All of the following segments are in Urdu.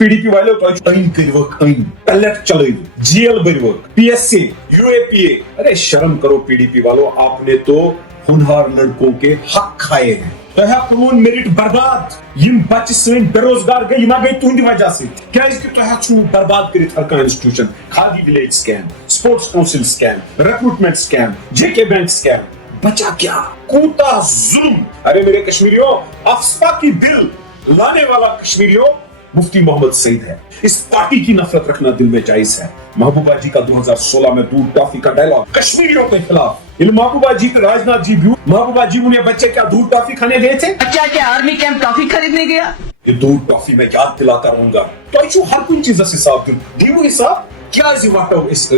PDP والے پلیٹ چلو جیل برو PSC UAPA. ارے شرم کرو PDP والو, آپ نے تو ہونہار لڑکوں کے حق کھائے ہیں. تہون میرٹ برباد یم بچہ سن بے روزگار گئی ما گئی تہندی وجہ سے کیاز کہ تہ برباد کرت ہر کانہ institution. Khadi village scheme, sports council scheme, recruitment scheme, JK bank scheme. بچا کیا کوتا ظلم. ارے میرے کشمیریوں, افسپا کی بل لانے والا کشمیریوں مفتی محمد سعید ہے. اس پارٹی کی نفرت رکھنا دل میں جائز ہے. محبوبہ جی کا 2016 میں دودھ ٹافی کا ڈائلاگ کشمیریوں کے خلاف. محبوبہ جی پہ راج ناتھ جی بھی, محبوبہ جی انہیں بچے کیا دودھ ٹافی کھانے گئے تھے؟ بچہ کیا آرمی کیمپ ٹافی خریدنے گیا؟ یہ دودھ ٹافی میں یاد دلاتا رہوں گا. تو ہر کن چیز حساب دن دیو حساب کیا وٹو اس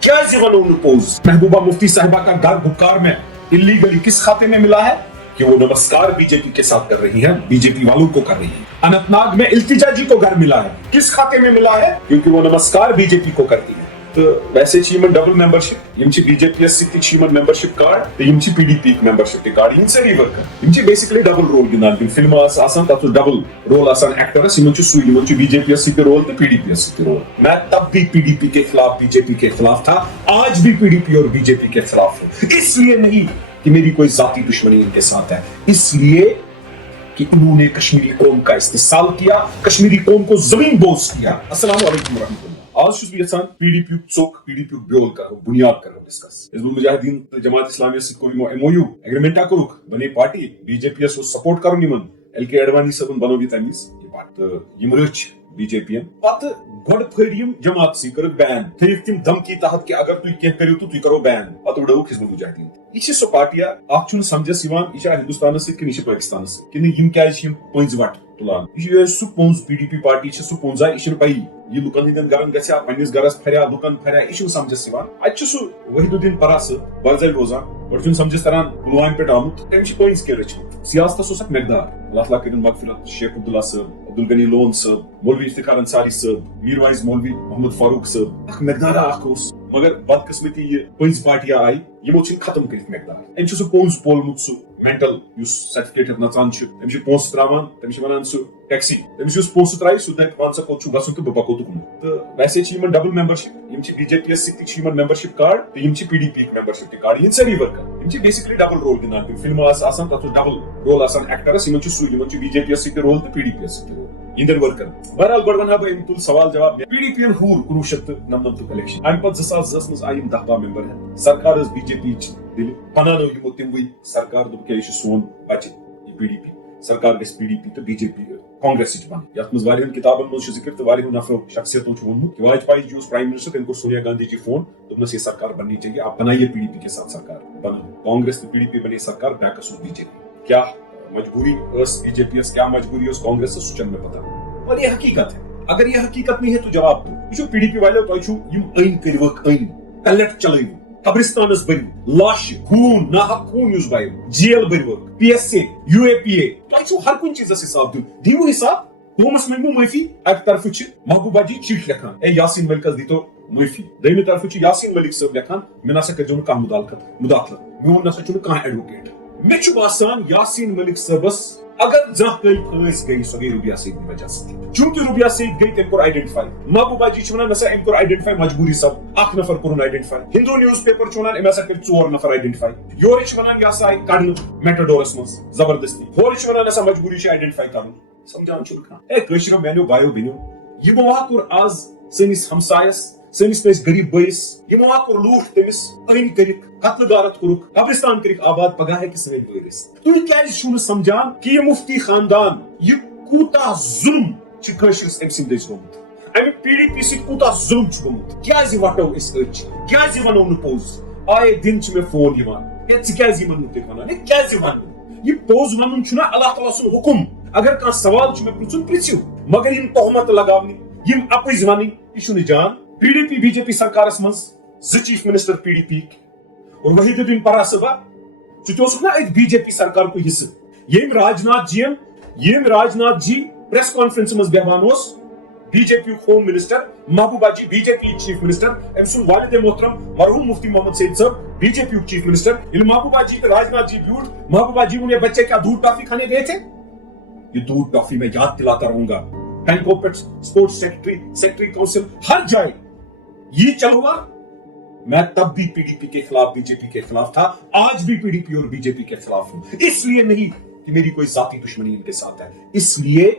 کیا ونو پوز. محبوبہ مفتی صاحبہ کا گھر بکار میں اللیگلی کس کھاتے میں ملا ہے کہ وہ نمسکار BJP کے ساتھ کر رہی ہے, BJP والوں کو کر رہی ہے. اننت ناگ میں التجا جی کو گھر ملا ہے, کس کھاتے میں ملا ہے؟ کیونکہ وہ نمسکار BJP کو کرتی ہے. تو ویسے چیمن ڈبل ممبرشپ یم چھ BJP سک چیمن ممبرشپ کارڈ تو یم چھ PDP ممبرشپ کارڈ یم سری ورک یم چھ بیسیکلی ڈبل رول گندان. فلم آسان تب ڈبل رول آسان ایکٹرس یم چھ سوئی یم چھ BJP سک رول تو PDP سک رول. میں تب بھی PDP کے خلاف BJP کے خلاف تھا, آج بھی PDP اور BJP کے خلاف ہوں. اس لیے نہیں کہ میری کوئی ذاتی دشمنی ان کے ساتھ ہے, اس لیے کہ انہوں نے کشمیری قوم کا استحصال کیا, کشمیری قوم کو زمین بوس کیا. السلام علیکم ورحمۃ اللہ. آج چھس بہ یژھان PDP ژوک PDP بیول کرو بنیاد کرو ڈسکس. حزب المجاہدین جماعت اسلامیہ ست کور MOU ایگریمنٹا کوٚرُکھ بنے پارٹی BJP یس سپورٹ کرن یمن LK اڈوانی صٲبن بنو تمہ وز یہ پارٹی تو یم رچ BJP ین پتہ گۄڈٕ پھٔرۍ یم جماعت سی کٔرٕکھ بین, تھٲیِکھ تم دھمکی تحت کہ اگر تُہۍ کینٛہہ کٔرِو تو تُہۍ کرو بین. پتہ وڈوُکھ حزب المجاہدین. یہ چھ سۄ پارٹیا اکھ چھُنہٕ سمجھس یوان یہ چھا ہندوستانس سۭتۍ کِنہٕ یہِ چھِ پٲکِستانس سۭتۍ کِنہٕ یم کیازِ چھِ یم پٔنٛزۍ وٹ تُلان. یہ سُہ پوٚنٛز PDP پارٹی چھِ سُہ پوٚنٛزا یہ چھنہٕ پیی. یہ لُکن ہندین گرن گژھیا پننس گرس پھریا لُکن پھریا یہ چھُنہٕ سمجھس یوان. اتہِ چھُ سُہ وحید الدین پرا صٲب برزل روزان گۄڈٕ چھُنہٕ سمجھس تران پُلوامہِ پٮ۪ٹھ آمُت تٔمۍ چھِ پٔنٛزۍ کینٛہہ رٔچھمٕتۍ. سیاستس اوس اکھ مقدار. اللہ تعالیٰ کٔرِنۍ مغفرت شیخ عبداللہ صٲب, عبدالغنی لون صٲب, مولوی افتخار انصاری صٲب, میر وائز مولوی محمد فاروق صٲب. اکھ مقدار اکھ اوس, مگر بدقسمتی یہ پٔنٛزۍ پارٹیا آیہِ یمو چھِنہٕ ختم کٔرِتھ مقدار. أمۍ چھُ سُہ پوٚنٛز پولمُت سُہ مینٹل یُس سرٹیفکیٹ ہیٚتھ نژان چھُ, تٔمِس چھِ پونٛسہٕ تراوان, تٔمِس چھِ ونان سُہ ٹیکسی, تٔمِس یُس پونٛسہٕ ترایہِ سُہ دپہِ وَن سا کوٚت چھُ گژھُن تہٕ بہٕ پکو تُکُن. تہٕ ویسے چھِ یِمن ڈبل ممبرشپ یم چھِ BJP سۭتۍ تہِ چھِ یِمن ممبرشپ کارڈ تہٕ یم چھِ PDP ممبرشپ تہِ کارڈ. یم سٲری ورکر یم چھِ بیسکلی ڈبل رول گندان. تِم فلم آسان تتھ اوس ڈبل رول آسان ایکٹرس, یمن چھُ سُے یمن چھُ BJP سۭتۍ تہِ رول تہٕ PDP سۭتۍ تہِ رول اندین ورکر. بہرحال گۄڈٕ ونہا بہٕ اَمہِ تُل سوال جواب. PDP ین ہوٗر 1999 الیکشن, امہِ پتہٕ 2002 منٛز آیہِ یِم 10-12 ممبر ہٮ۪تھ. سرکار ٲس BJP چہِ دِلہِ, بناونٲو یِمو تِموٕے سرکار, دوٚپ کیٛاہ یہِ چھُ سون بچہِ یہِ PDP, سرکار گژھِ PDP تہٕ BJP کانگریسٕچ بنٕنۍ. یتھ منٛز واریاہن کتابن منٛز چھُ ذکر تہٕ واریاہو نفرو شخصیتو چھُ ووٚنمُت کہ واجپائی جی اوس پرائم منسٹر, تٔمۍ کوٚر سونیا گاندھی جی فون, دوٚپنس یہ سرکار بننی چاہیے, آپ بنائیے PDP کے ساتھ سرکار. کانگریس تہٕ PDP بنے سرکار, بیکس اوس BJP. کیا مجبوری ٲس BJP یس, کیا مجبوری ٲس کانگریس, سُہ چھنہٕ مےٚ پتہ. اور یہ حقیقت ہے. اگر یہ حقیقت نہیں ہے تو جواب دو. یہ چھُ PDP والو تۄہہِ چھُو یم أنۍ کٔرۍوُکھ أنۍ, پلیٹ چلٲوِو, قبرستانس بٔرِو, لاشہِ خوٗن ناحق خوٗن یُس بَرِ, جیل بٔرِوُکھ, PSC UAPA. تۄہہِ چھُو ہر کُنہِ چیٖزس حساب دیُن, دیٖوٕ حساب. قومس منٛگوٕ معٲفی, اکہِ طرفہٕ چھِ محبوبہ جی چِٹھۍ لیکھان اے یاسین ملکس دیٖتو معٲفی, دوٚیمہِ طرفہٕ چھُ یاسین ملک صٲب لیکھان مےٚ نسا کٔرۍزیٚو نہٕ کانٛہہ مُداخلت, میون نسا چھُنہٕ کانٛہہ ایڈوکیٹ. مےٚ چھُ باسان یاسین ملک صٲبس اگر زانٛہہ گٔے پھٲنٛسۍ گٔے سۄ گٔے رُبیا سعید کی وجہ سۭتۍ. چوٗنٛکہِ رُبیا سعید گٔے تٔمۍ کوٚر آئیڈینٹِفائی. محبوبہ جی چھِ ونان مےٚ سا أمۍ کوٚر آئیڈینٹِفائی مجبوٗری سب, اکھ نفر کوٚرُن آئیڈینٹِفائی. ہندو نِوٕز پیپر چھُ ونان أمۍ ہسا کٔرۍ 4 نفر آئیڈینٹِفائی. یورٕ چھِ ونان یہِ ہسا آیہِ کڑنہٕ میٹاڈورس منٛز زبردستی, ہورٕ چھِ ونان ہسا مجبوٗری چھِ آئیڈینٹِفائی کرُن. سمجھان چھُنہٕ کانٛہہ. اے کٲشرٮ۪و میانیو بایو بیٚنیو, یِمو ہا کوٚر آز سٲنِس ہمسایس, سٲنِس کٲنٛسہِ غریٖب بٲیِس, یِمو ہا کوٚر لوٗٹھ تٔمِس, أنۍ کٔرِکھ, قتلہٕ غارت کوٚرُکھ, قبرستان کٔرِکھ آباد, پگاہ ہیٚکہِ سٲنۍ بٲے ٲسِتھ. تُہۍ کیازِ چھِو نہٕ سمجھان کہ یہِ مفتی خاندان, یہِ کوٗتاہ ظُلم چھُ کٲشرِس أمۍ سٕنٛدِ دٔسۍ گوٚمُت, امہِ PDP سۭتۍ کوٗتاہ ظُلم چھُ گوٚمُت. کیازِ وٹو أسۍ أچھ, کیازِ ونو نہٕ پوٚز. آیے دِن چھُ مےٚ فون یِوان, ہے ژٕ کیازِ یِمن مُتعلِق ونان, ہے کیازِ ونہٕ. یہِ پوٚز ونُن چھُنہ اللہ تعالیٰ سُنٛد حُکُم. اگر کانٛہہ سوال چھُ مےٚ پرژھُن پرژھِو, مگر یِم تہمت لگاونہِ, یِم اپٕزۍ ونٕنۍ, یہِ چھُنہٕ جان. PDP BJP سرکارس منٛز 2 چیف منسٹر PDP یِکۍ, اور وحید الدین پرا صٲبا, ژٕ تہِ اوسُکھ نا أتھۍ BJP سرکارُک حصہٕ. ییٚمۍ راج ناتھ جی پریس کانفرنس منٛز بیہوان اوس, BJP یُک ہوم منسٹر, محبوبہ جی BJP یِکۍ چیف منسٹر, أمۍ سُنٛد والد محترم مرحوم مفتی محمد سعید صٲب BJP یُک چیف منسٹر. ییٚلہِ محبوبہ جی تہٕ راج ناتھ جی بیوٗٹھ, محبوبہ جی انہیں بچے کیا دودھ ٹافی کھانے گئے تھے. یہ دودھ ٹافی میں یاد دلاتا رہوں گا. بینکوں پر سپورٹس سیکٹری کونسل ہر جائے یہ چل ہوا. میں تب بھی پی ڈی پی کے خلاف بی جے پی کے خلاف تھا, آج بھی پی ڈی پی اور بی جے پی کے خلاف ہوں. اس لیے نہیں کہ میری کوئی ذاتی دشمنی ان کے ساتھ ہے, اس لیے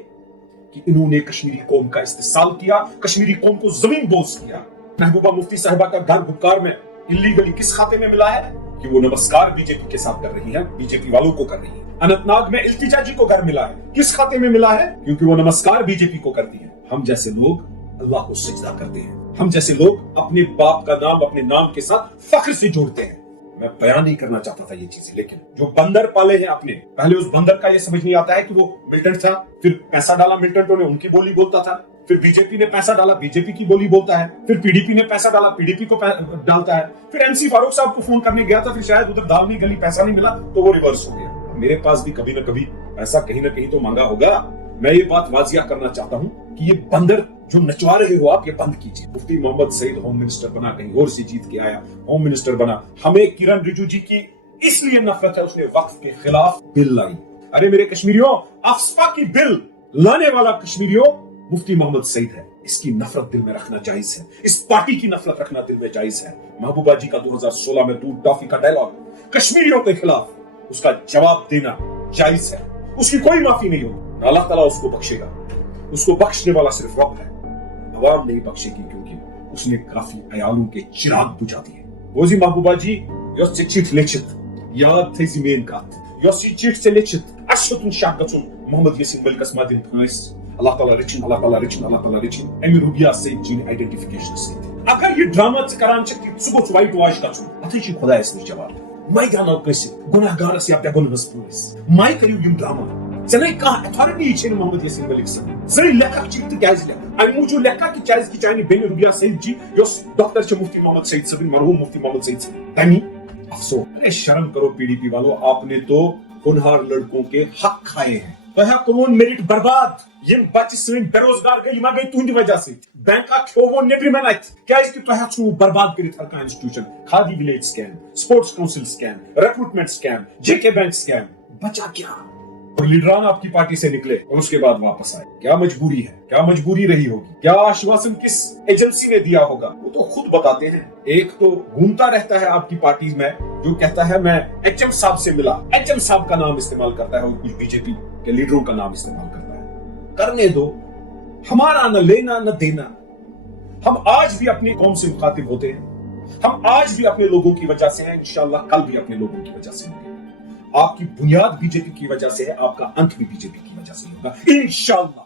کہ انہوں نے کشمیری قوم کا استحصال کیا, کشمیری قوم کو زمین بوس کیا. محبوبہ مفتی صاحبہ کا گھر گھکار میں اللیگلی کس کھاتے میں ملا ہے کہ وہ نمسکار بی جے پی کے ساتھ کر رہی ہے, بی جے پی والوں کو کر رہی ہے. اننت ناگ میں التجا جی کو گھر ملا ہے, کس کھاتے میں ملا ہے؟ کیونکہ وہ نمسکار بی جے پی کو کرتی ہے. ہم جیسے لوگ اللہ کو سجدہ کرتے ہیں, ہم جیسے لوگ اپنے باپ کا نام اپنے نام کے ساتھ فخر سے جوڑتے ہیں. میں بیان نہیں کرنا چاہتا تھا یہ چیزیں, لیکن جو بندر پالے ہیں اپنے, پہلے اس بندر کا یہ سمجھ نہیں آتا ہے کہ وہ ملٹنٹ تھا, پھر پیسہ ڈالا ملٹنٹوں نے, ان کی بولی بولتا تھا, پھر بی جے پی نے پیسہ ڈالا بی جے پی کی بولی بولتا ہے, پھر پی ڈی پی نے پیسہ ڈالا پی ڈی پی کو ڈالتا ہے, پھر این سی فاروق صاحب کو فون کرنے گیا تھا, پھر شاید ادھر دال نہیں گلی, پیسہ نہیں ملا تو وہ ریورس ہو گیا. میرے پاس بھی کبھی نہ کبھی پیسہ کہیں نہ کہیں تو مانگا ہوگا. میں یہ بات واضح کرنا چاہتا ہوں کہ یہ بندر جو نچوا رہے ہو آپ, یہ بند کیجیے. مفتی محمد سعید ہوم منسٹر بنا, کہیں اور سے جیت کے آیا, ہوم منسٹر بنا. ہمیں کرن رجیجو جی کی اس لیے نفرت ہے, اس نے وقف کے خلاف بل لائی. ارے میرے کشمیریوں, افسپا کی بل لانے والا کشمیریوں مفتی محمد سعید ہے. اس کی نفرت دل میں رکھنا جائز ہے, اس پارٹی کی نفرت رکھنا دل میں جائز ہے. محبوبہ جی کا 2016 میں دودھ ٹافی کا ڈائلاگ کشمیریوں کے خلاف, اس کا جواب دینا جائز ہے. اس کی کوئی معافی نہیں ہوگی, اللہ تعالیٰ اس کو بخشے گا. اس کو بخشنے والا صرف رب ہے, عوام نہیں بخشے گی, کیونکہ اس نے کافی عیالوں کے چراغ بجھا دیے. وہ جی محبوبہ جی, یوس چٹھ لیچت یاد تھے زمین کا, یوس چٹھ سے لیچت اشتن شاہ گچن محمد یاسین ملکس مدن پھنس. اللہ تعالیٰ رچن, اللہ تعالیٰ رچن, اللہ تعالیٰ رچن. امی روبیا سید جی آئیڈینٹیفیکیشن سید. اگر یہ ڈرامہ کران چھ کہ سہ گوچھ وائٹ واش گژھن, اتھے چھ خدایس نش جواب. مائی گانو کٲنٛسہِ گۄناہگارس یا بےگۄنہس پٲنٛسہِ, مائی کٔرِو یِم ڈرامہ. ژےٚ کانٛہہ ایتھارٹی چھےٚ محمد یاسین ملک صٲب. ژٕ لیکھکھ چھ تہٕ کیازِ لیکھکھ؟ امہِ موٗجوٗب لیکھکھ کہ کیازِ کہ چانہِ بیٚنہِ رُبیا سعید جی یۄس ڈاکٹر چھِ مفتی محمد سعید صٲبٕنۍ, مرحوم مفتی محمد سعید صٲب, تمی افسوس. ارے شرم کرو پی ڈی پی والو, آپ نے تو ہونہار لڑکوں کے حق کھائے ہیں. تۄہہِ کوٚرون میرٹ برباد. یم بچہ سن بے روزگار گئی, یما گئی تہنٛدِ وجہ سۭتۍ. بینکا کھیوو نیبرِمن اتھِ, کیازِ کہ تۄہہِ ژھٕنوٕ برباد کٔرِتھ ہر کانٛہہ institution. Khadi village scheme, sports council scheme, recruitment scheme, J K bank scheme. بچا کیا؟ اور لیڈران آپ کی پارٹی سے نکلے اور اس کے بعد واپس آئے. کیا مجبوری ہے, کیا مجبوری رہی ہوگی, کیا آشواسن کس ایجنسی نے دیا ہوگا, وہ تو خود بتاتے ہیں. ایک تو گھومتا رہتا ہے آپ کی پارٹی میں جو کہتا ہے میں ایچ ایم صاحب سے ملا, ایچ ایم صاحب کا نام استعمال کرتا ہے اور کچھ بی جے پی کے لیڈروں کا نام استعمال کرتا ہے. کرنے دو, ہمارا نہ لینا نہ دینا. ہم آج بھی اپنی قوم سے مخاطب ہوتے ہیں, ہم آج بھی اپنے لوگوں کی وجہ سے ہیں, انشاءاللہ کل بھی اپنے لوگوں کی وجہ سے ہوں گے. آپ کی بنیاد بی جے پی کی وجہ سے ہے, آپ کا انت بھی بی جے پی کی وجہ سے ہوگا انشاءاللہ.